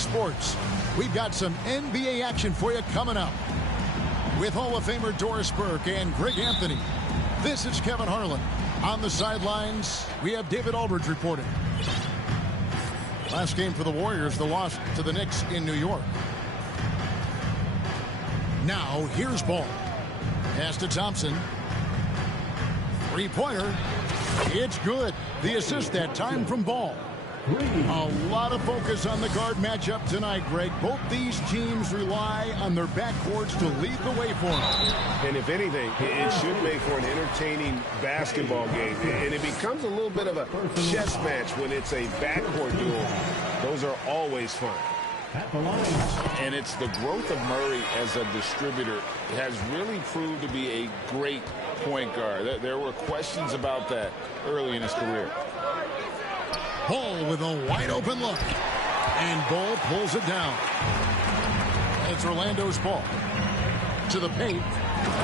Sports. We've got some NBA action for you coming up. With Hall of Famer Doris Burke and Greg Anthony, this is Kevin Harlan. On the sidelines, we have David Aldridge reporting. Last game for the Warriors, the loss to the Knicks in New York. Now, here's Ball. Pass to Thompson. Three-pointer. It's good. The assist that time from Ball. A lot of focus on the guard matchup tonight, Greg. Both these teams rely on their backcourts to lead the way for them. And if anything, it should make for an entertaining basketball game. And it becomes a little bit of a chess match when it's a backcourt duel. Those are always fun. And it's the growth of Murray as a distributor has really proved to be a great point guard. There were questions about that early in his career. Ball with a wide open look. And Ball pulls it down. It's Orlando's ball. To the paint.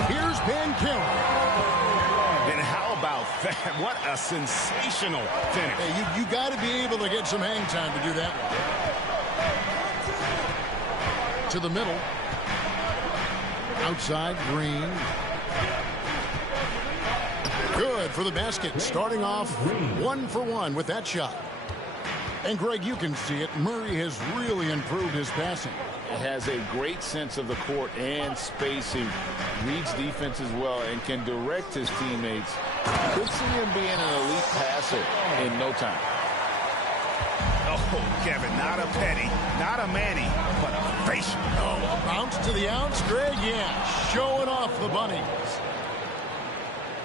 Here's Banchero. And how about that? What a sensational finish. Hey, you got to be able to get some hang time to do that one. To the middle. Outside, Green. Good for the basket. Starting off 1 for 1 with that shot. And, Greg, you can see it. Murray has really improved his passing. Has a great sense of the court and spacing. Reads defense as well and can direct his teammates. Could see him being an elite passer in no time. Oh, Kevin, not a Petty, not a Manny, but a facial. Oh, bounce to the ounce, Greg? Yeah, showing off the bunnies.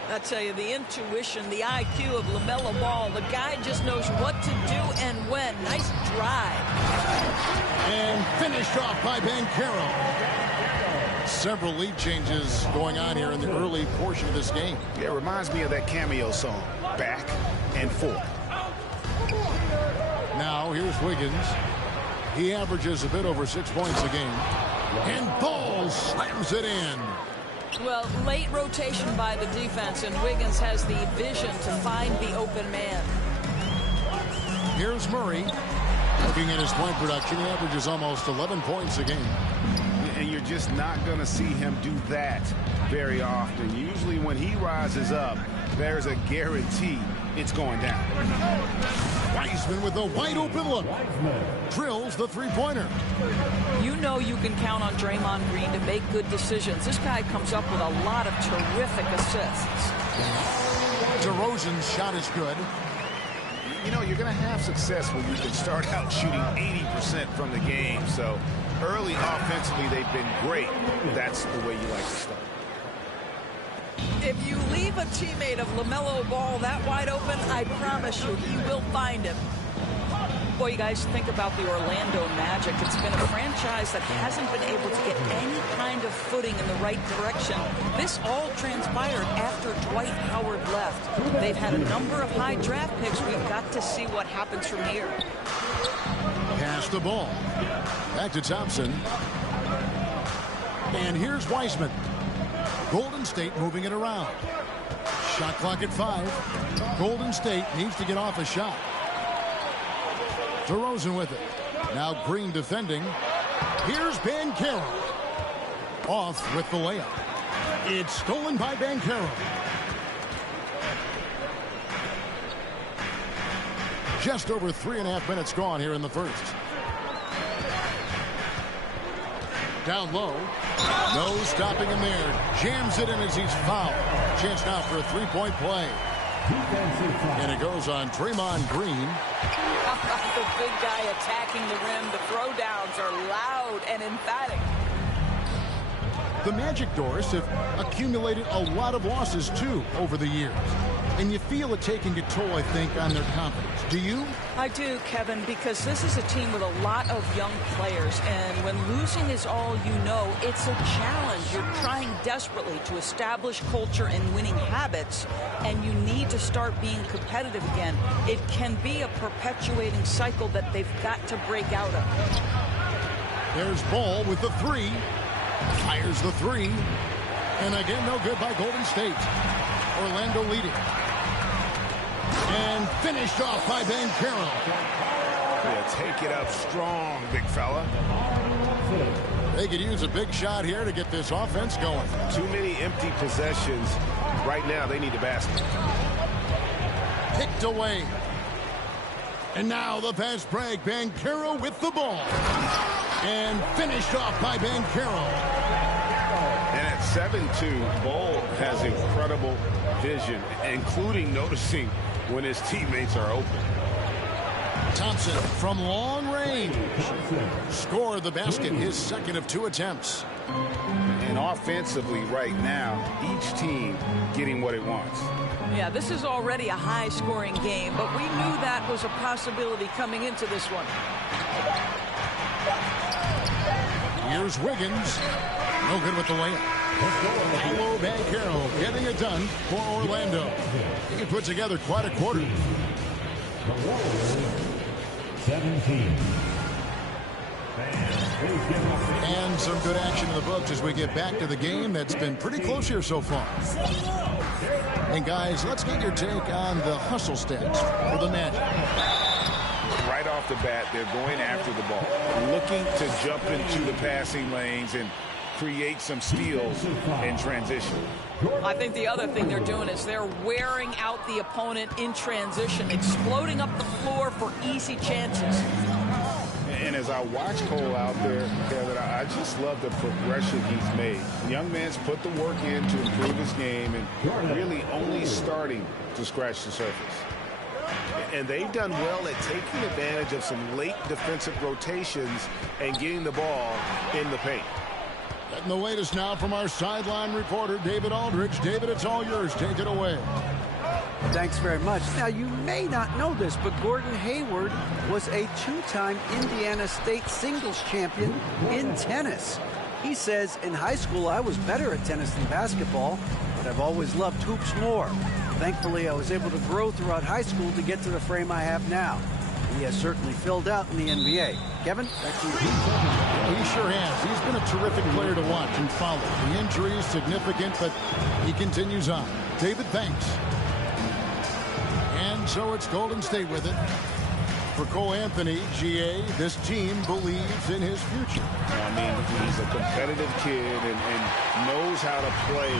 I tell you, the intuition, the IQ of LaMelo Ball, the guy just knows what to do and when. Nice drive. And finished off by Banchero. Several lead changes going on here in the early portion of this game. Yeah, it reminds me of that Cameo song, Back and Forth. Now, here's Wiggins. He averages a bit over 6 points a game. And Ball slams it in. Well, late rotation by the defense, and Wiggins has the vision to find the open man. Here's Murray. Looking at his point production, he averages almost 11 points a game. And you're just not going to see him do that very often. Usually when he rises up, there's a guarantee it's going down. Wiseman with a wide open look. Drills the three-pointer. You know you can count on Draymond Green to make good decisions. This guy comes up with a lot of terrific assists. DeRozan's shot is good. You know, you're going to have success when you can start out shooting 80% from the game. So early offensively, they've been great. That's the way you like to start. If you leave a teammate of LaMelo Ball that wide open, I promise you, he will find him. Boy, you guys think about the Orlando Magic. It's been a franchise that hasn't been able to get any kind of footing in the right direction. This all transpired after Dwight Howard left. They've had a number of high draft picks. We've got to see what happens from here. Pass the ball. Back to Thompson. And here's Wiseman. Golden State moving it around. Shot clock at 5. Golden State needs to get off a shot. DeRozan with it. Now Green defending. Here's Banchero. Off with the layup. It's stolen by Banchero. Just over 3.5 minutes gone here in the first. Down low. No stopping him there. Jams it in as he's fouled. Chance now for a three-point play. And it goes on Draymond Green. The big guy attacking the rim. The throwdowns are loud and emphatic. The Magic, Doris, have accumulated a lot of losses, too, over the years. And you feel it taking a toll, I think, on their confidence. Do you? I do, Kevin, because this is a team with a lot of young players. And when losing is all you know, it's a challenge. You're trying desperately to establish culture and winning habits, and you need to start being competitive again. It can be a perpetuating cycle that they've got to break out of. There's Ball with the three. Fires the three. And again, no good by Golden State. Orlando leading. And finished off by Banchero. Yeah, take it up strong, big fella. They could use a big shot here to get this offense going. Too many empty possessions. Right now, they need a basket. Kicked away. And now the fast break. Banchero with the ball. And finished off by Banchero. And at 7-2, Bol has incredible vision, including noticing when his teammates are open. Thompson from long range. Scored the basket, his second of 2 attempts. And offensively right now, each team getting what it wants. Yeah, this is already a high-scoring game, but we knew that was a possibility coming into this one. Here's Wiggins. No good with the layup. Paolo Banchero getting it done for Orlando. He can put together quite a quarter. 17. And some good action in the books as we get back to the game that's been pretty close here so far. And guys, let's get your take on the hustle stats for the Magic. Right off the bat, they're going after the ball, looking to jump into the passing lanes and create some steals in transition. I think the other thing they're doing is they're wearing out the opponent in transition, exploding up the floor for easy chances. And as I watch Cole out there, Kevin, I just love the progression he's made. The young man's put the work in to improve his game and really only starting to scratch the surface. And they've done well at taking advantage of some late defensive rotations and getting the ball in the paint. Getting the latest now from our sideline reporter, David Aldridge. David, it's all yours. Take it away. Thanks very much. Now, you may not know this, but Gordon Hayward was a 2-time Indiana State singles champion in tennis. He says, in high school, I was better at tennis than basketball, but I've always loved hoops more. Thankfully, I was able to grow throughout high school to get to the frame I have now. He has certainly filled out in the NBA. Kevin, back to you. He sure has. He's been a terrific player to watch and follow. The injury is significant, but he continues on. David, thanks. And so it's Golden State with it. For Cole Anthony, GA, this team believes in his future. I mean, he's a competitive kid and knows how to play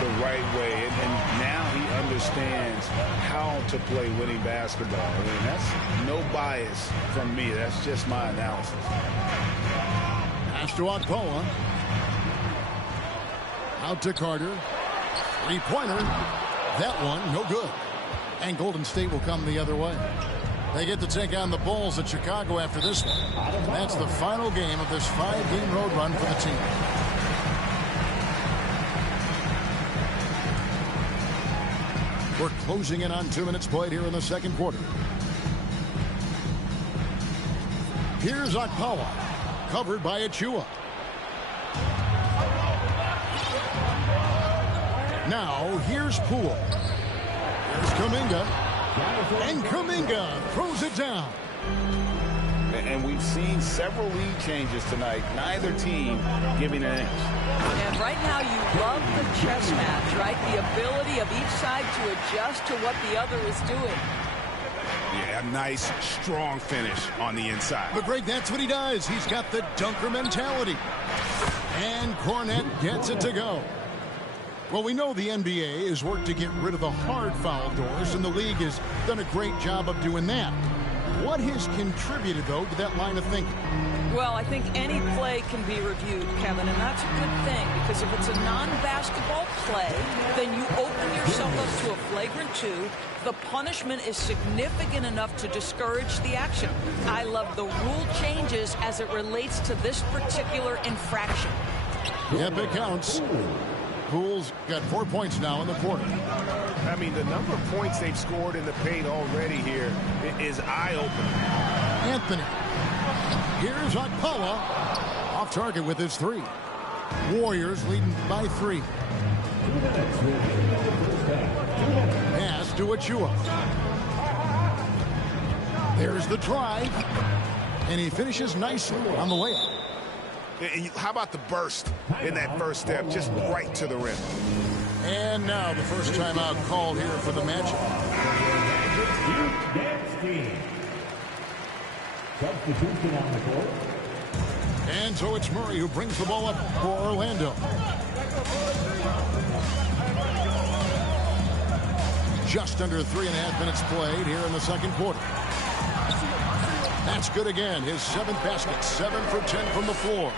the right way. And now he understands how to play winning basketball. I mean, that's no bias from me. That's just my analysis. Pass to Okpala. Out to Carter. Three-pointer. That one, no good. And Golden State will come the other way. They get to take on the Bulls at Chicago after this one. And that's the final game of this 5-game road run for the team. We're closing in on 2 minutes played here in the second quarter. Here's Okpala, covered by Achua. Now here's Poole. Here's Kuminga. And Kuminga throws it down. And we've seen several lead changes tonight. Neither team giving an inch. And right now you love the chess match, right? The ability of each side to adjust to what the other is doing. Yeah, a nice, strong finish on the inside. But Greg, that's what he does. He's got the dunker mentality. And Cornette gets it to go. Well, we know the NBA has worked to get rid of the hard foul doors, and the league has done a great job of doing that. What has contributed, though, to that line of thinking? Well, I think any play can be reviewed, Kevin, and that's a good thing, because if it's a non-basketball play, then you open yourself up to a flagrant 2. The punishment is significant enough to discourage the action. I love the rule changes as it relates to this particular infraction. Yep, it counts. Poole's got 4 points now in the quarter. I mean, the number of points they've scored in the paint already here is eye-opening. Anthony. Here's Okpala. Off target with his 3. Warriors leading by 3. Pass to Achua. There's the drive. And he finishes nicely on the layup. And how about the burst in that first step, just right to the rim. And now the first timeout called here for the Magic. Substitution on the court. And so it's Murray who brings the ball up for Orlando. Just under 3.5 minutes played here in the second quarter. That's good again. His 7th basket, 7 for 10 from the floor.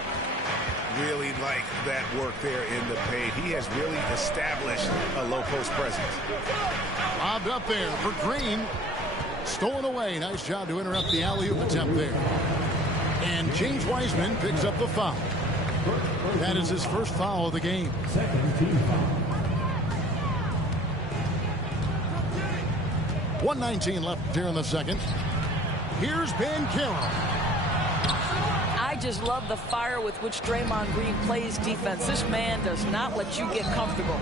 Really like that work there in the paint. He has really established a low post presence. Lobbed up there for Green. Stolen away. Nice job to interrupt the alley-oop attempt there. And James Wiseman picks up the foul. That is his first foul of the game. Second team foul. 1:19 left here in the second. Here's Banchero. I just love the fire with which Draymond Green plays defense. This man does not let you get comfortable.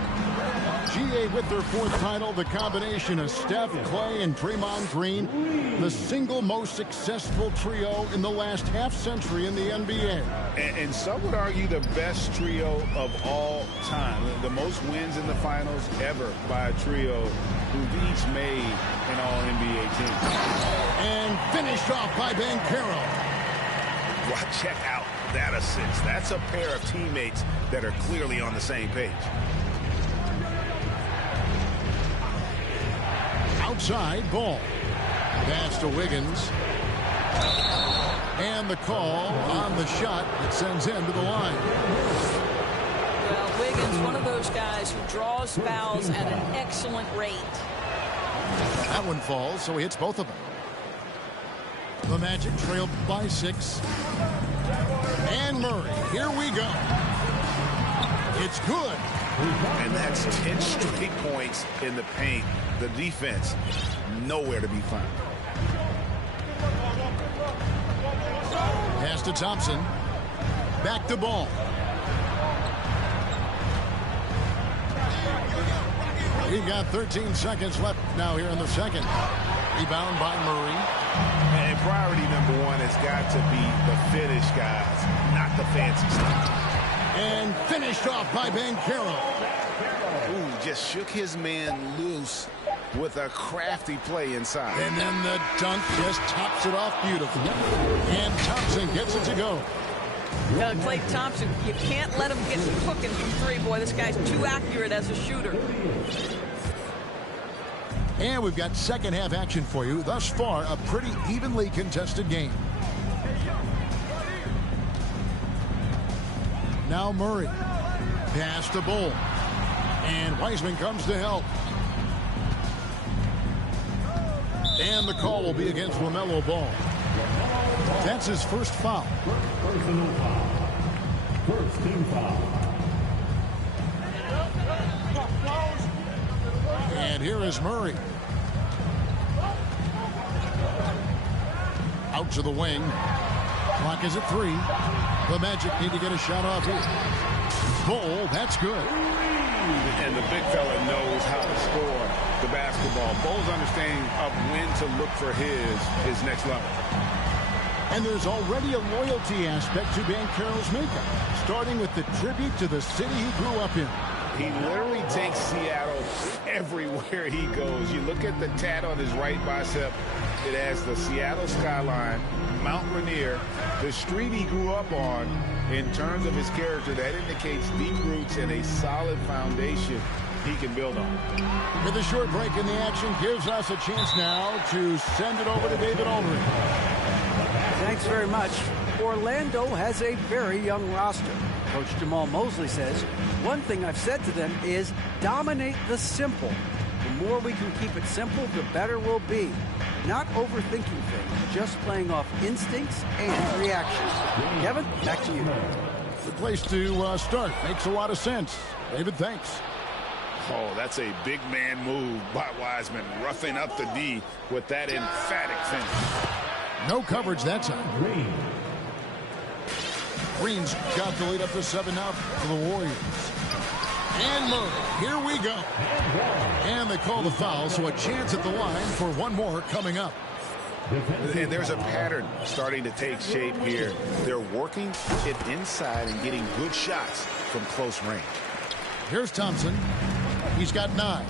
GA with their 4th title, the combination of Steph, Clay, and Draymond Green, the single most successful trio in the last half-century in the NBA. And some would argue the best trio of all time. The most wins in the finals ever by a trio who've each made an All-NBA team. And finished off by Banchero. Well, check out that assist. That's a pair of teammates that are clearly on the same page. Outside ball. Pass to Wiggins. And the call on the shot that sends him to the line. Well, Wiggins, one of those guys who draws fouls at an excellent rate. That one falls, so he hits both of them. The Magic trailed by 6. And Murray, here we go. It's good. And that's 10 straight points in the paint. The defense, nowhere to be found. Pass to Thompson. Back to Ball. We've got 13 seconds left now here in the second. Rebound by Murray. And priority number 1 has got to be the finish, guys, not the fancy stuff. And finished off by Banchero. Ooh, just shook his man loose with a crafty play inside. And then the dunk just tops it off beautifully. And Thompson gets it to go. Klay Thompson, you can't let him get cooking from 3. Boy, this guy's too accurate as a shooter. And we've got second half action for you. Thus far, a pretty evenly contested game. Now Murray. Pass to Bull. And Wiseman comes to help. And the call will be against LaMelo Ball. That's his first foul. Personal foul. First team foul. And here is Murray. Out to the wing. Clock is at 3. The Magic need to get a shot off here. Bull, that's good. And the big fella knows how to score the basketball. Bull's understanding of when to look for his next level. And there's already a loyalty aspect to Banchero's makeup, starting with the tribute to the city he grew up in. He literally takes Seattle everywhere he goes. You look at the tat on his right bicep. It has the Seattle skyline, Mount Rainier, the street he grew up on. In terms of his character, that indicates deep roots and a solid foundation he can build on. With a short break in the action gives us a chance now to send it over to David Aldridge. Thanks very much. Orlando has a very young roster. Coach Jamal Mosley says, one thing I've said to them is dominate the simple. The more we can keep it simple, the better we'll be. Not overthinking things, just playing off instincts and reactions. Kevin, back to you. Good place to start. Makes a lot of sense. David, thanks. Oh, that's a big man move by Wiseman, roughing up the D with that emphatic finish. No coverage that time. Green. Green's got the lead up to 7 now for the Warriors. And Murray, here we go. And they call the foul, so a chance at the line for one more coming up. And there's a pattern starting to take shape here. They're working it inside and getting good shots from close range. Here's Thompson. He's got 9.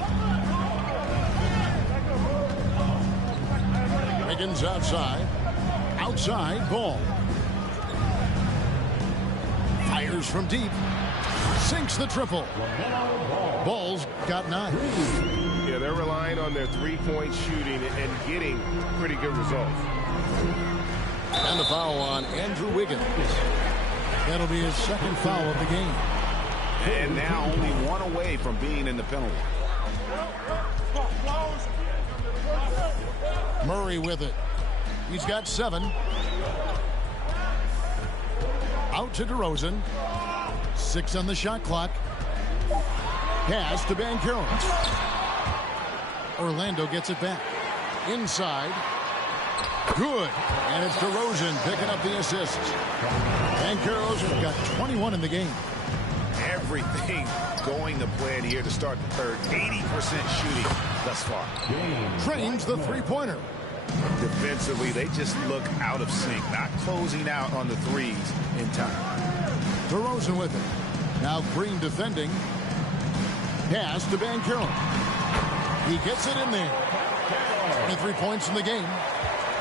Wiggins outside. Out Outside, Ball. Fires from deep. Sinks the triple. Ball's got 9. Yeah, they're relying on their three-point shooting and getting pretty good results. And the foul on Andrew Wiggins. That'll be his second foul of the game. And now only one away from being in the penalty. Murray with it. He's got 7. Out to DeRozan. 6 on the shot clock. Pass to Banchero. Orlando gets it back. Inside. Good. And it's DeRozan picking up the assist. Banchero's got 21 in the game. Everything going to plan here to start the third. 80% shooting thus far. Trains the three-pointer. Defensively, they just look out of sync, not closing out on the threes in time. DeRozan with it. Now Green defending. Pass to Banchero. He gets it in there. 23 points in the game.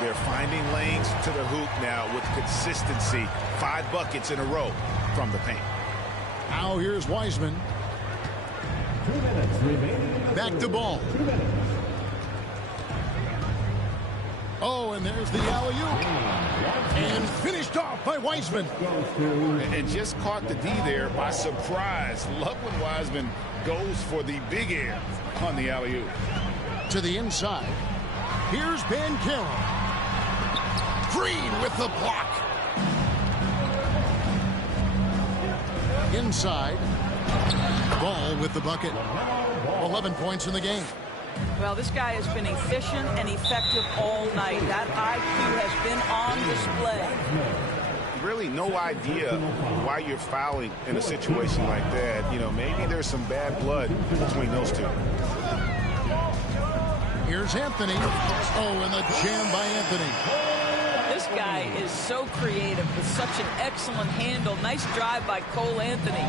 They're finding lanes to the hoop now with consistency. 5 buckets in a row from the paint. Now here's Wiseman. 2 minutes remaining. Back to Ball. 2 minutes. Oh, and there's the alley-oop. And finished off by Wiseman. And just caught the D there by surprise. Love when Wiseman goes for the big air on the alley-oop. To the inside. Here's Banchero. Green with the block. Inside. Ball with the bucket. 11 points in the game. Well, this guy has been efficient and effective all night. That IQ has been on display. Really no idea why you're fouling in a situation like that. You know, maybe there's some bad blood between those two. Here's Anthony. Oh, and the jam by Anthony. This guy is so creative with such an excellent handle. Nice drive by Cole Anthony.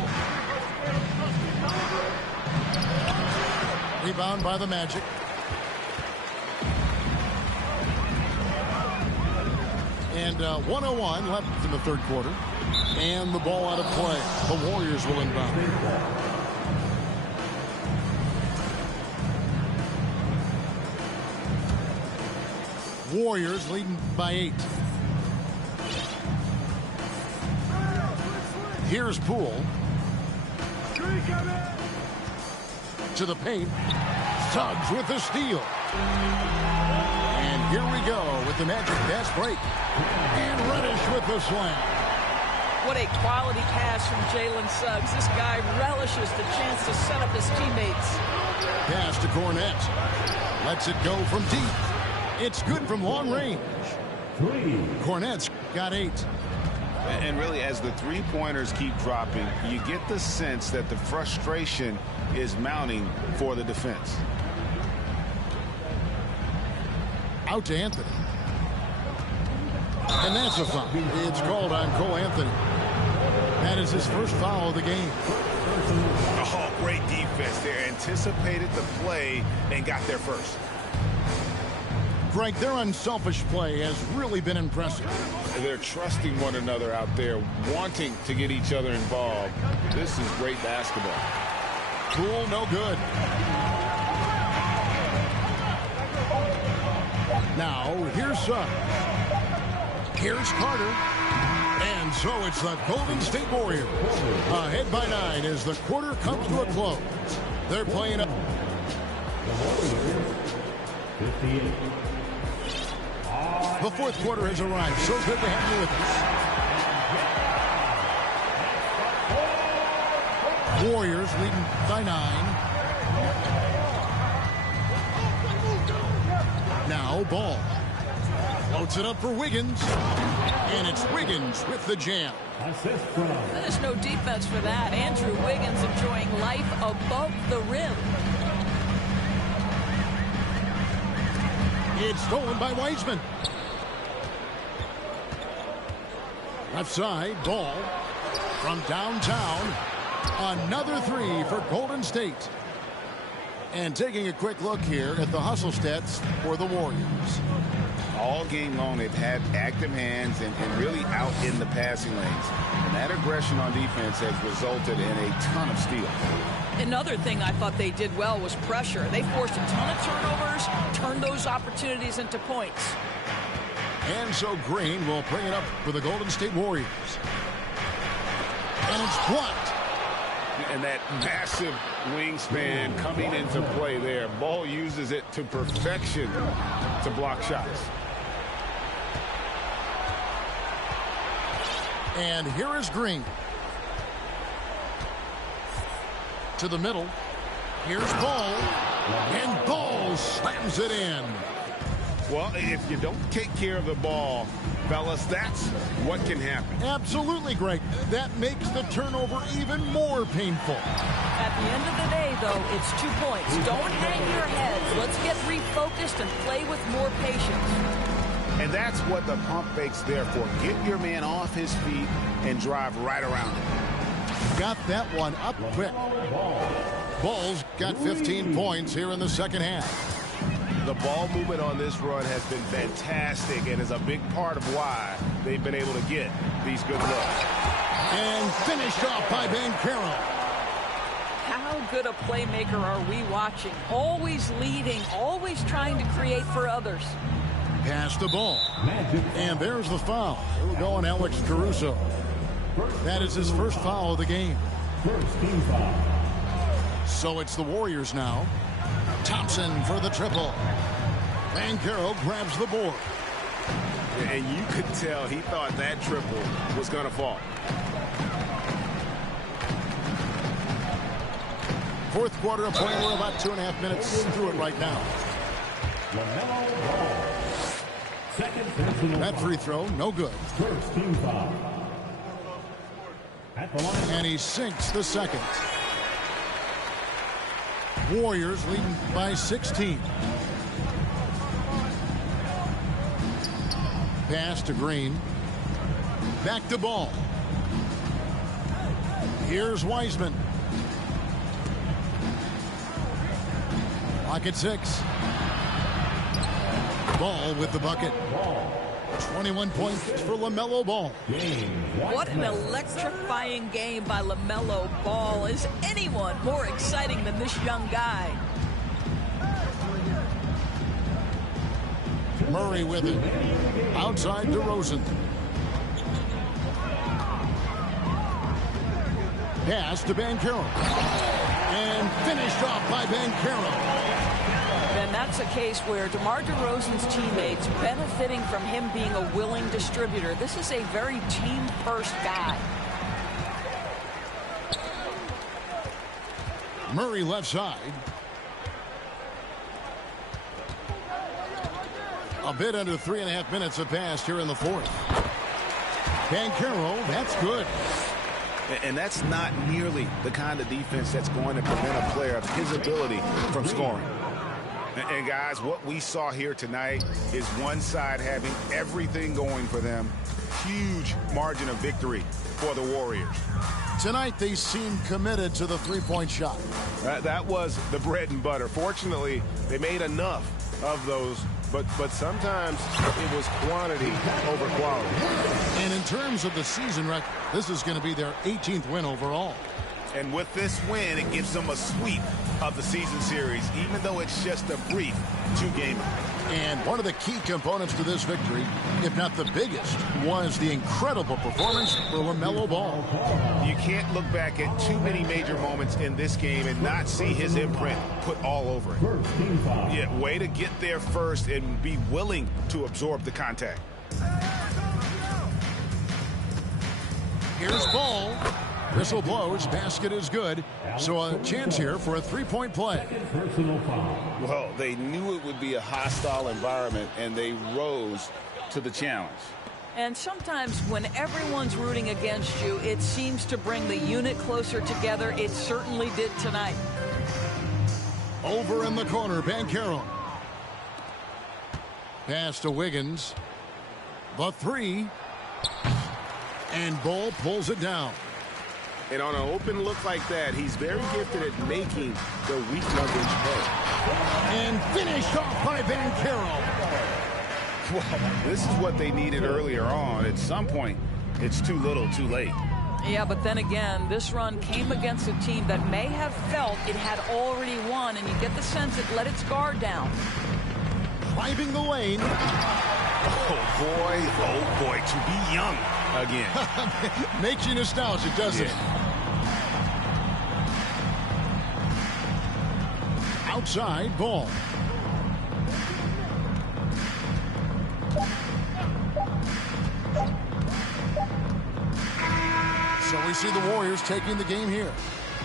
Rebound by the Magic. And 1:01 left in the third quarter. And the ball out of play. The Warriors will inbound. Warriors leading by 8. Here's Poole. To the paint. Suggs with the steal. And here we go with the Magic fast break. And Reddish with the slam. What a quality pass from Jalen Suggs. This guy relishes the chance to set up his teammates. Pass to Cornette. Lets it go from deep. It's good from long range. Cornette's got 8. And really, as the three-pointers keep dropping, you get the sense that the frustration is mounting for the defense. Out to Anthony. And that's a foul. It's called on Cole Anthony. That is his first foul of the game. Oh, great defense there. Anticipated the play and got there first. Greg, their unselfish play has really been impressive. They're trusting one another out there, wanting to get each other involved. This is great basketball. Poole, no good. Now, here's Suggs. Here's Carter. And so it's the Golden State Warriors. Ahead by 9 as the quarter comes to a close. They're playing up. The fourth quarter has arrived. So good to have you with us. Warriors leading by 9. Now Ball. Floats it up for Wiggins. And it's Wiggins with the jam. There's no defense for that. Andrew Wiggins enjoying life above the rim. It's stolen by Wiseman. Left side, Ball from downtown. Another 3 for Golden State. And taking a quick look here at the hustle stats for the Warriors. All game long, they've had active hands and really out in the passing lanes. And that aggression on defense has resulted in a ton of steals. Another thing I thought they did well was pressure. They forced a ton of turnovers, turned those opportunities into points. And so Green will bring it up for the Golden State Warriors. And it's blocked. And that massive wingspan coming into play there. Ball uses it to perfection to block shots. And here is Green. To the middle. Here's Ball. And Ball slams it in. Well, if you don't take care of the ball, fellas, that's what can happen. Absolutely, Greg. That makes the turnover even more painful. At the end of the day, though, it's 2 points. Don't hang your heads. Let's get refocused and play with more patience. And that's what the pump fake's there for. Get your man off his feet and drive right around him. Got that one up quick. Ball's got 15 points here in the second half. The ball movement on this run has been fantastic and is a big part of why they've been able to get these good looks. And finished off by Banchero. How good a playmaker are we watching? Always leading, always trying to create for others. Pass the ball. And there's the foul. We'll go on Alex Caruso. That is his first foul of the game. First team foul. So it's the Warriors now. Thompson for the triple. Banchero grabs the board. And you could tell he thought that triple was going to fall. Fourth quarter of play. We're about 2.5 minutes through it right now. LaMelo Ball. Second personal That free throw, no good. First team foul. At the line. And he sinks the second. Warriors leading by 16. Pass to Green. Back to Ball. Here's Wiseman. Lock at 6. Ball with the bucket. 21 points for LaMelo Ball. What an electrifying game by LaMelo Ball. Is anyone more exciting than this young guy? Murray with it. Outside DeRozan. Pass to Banchero. And finished off by Banchero. And that's a case where DeMar DeRozan's teammates benefiting from him being a willing distributor. This is a very team-first guy. Murray left side. A bit under 3.5 minutes have passed here in the fourth. Banchero, that's good. And that's not nearly the kind of defense that's going to prevent a player of his ability from scoring. And guys, what we saw here tonight is one side having everything going for them. Huge margin of victory for the Warriors. Tonight they seem committed to the three-point shot. That was the bread and butter. Fortunately, they made enough of those, but sometimes it was quantity over quality. And in terms of the season record, this is going to be their 18th win overall. And with this win, it gives them a sweep of the season series, even though it's just a brief two-gamer. And one of the key components to this victory, if not the biggest, was the incredible performance for LaMelo Ball. You can't look back at too many major moments in this game and not see his imprint put all over it. First team foul. Yeah, way to get there first and be willing to absorb the contact. Here's Ball. Whistle blows, basket is good. So a chance here for a three-point play. Personal foul. Well, they knew it would be a hostile environment, and they rose to the challenge. And sometimes when everyone's rooting against you, it seems to bring the unit closer together. It certainly did tonight. Over in the corner, Banchero. Pass to Wiggins. The three. And Ball pulls it down. And on an open look like that, he's very gifted at making the weak leverage play. And finished off by Banchero. Well, this is what they needed earlier on. At some point, it's too little, too late. Yeah, but then again, this run came against a team that may have felt it had already won, and you get the sense it let its guard down. Driving the lane. Oh boy, to be young again. Makes you nostalgic, doesn't it? Outside ball. So we see the Warriors taking the game here.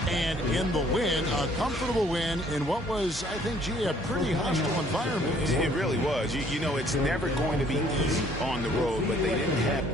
And in the win, a comfortable win in what was, I think, G, a pretty hostile environment. It really was. You know, it's never going to be easy on the road, but they didn't have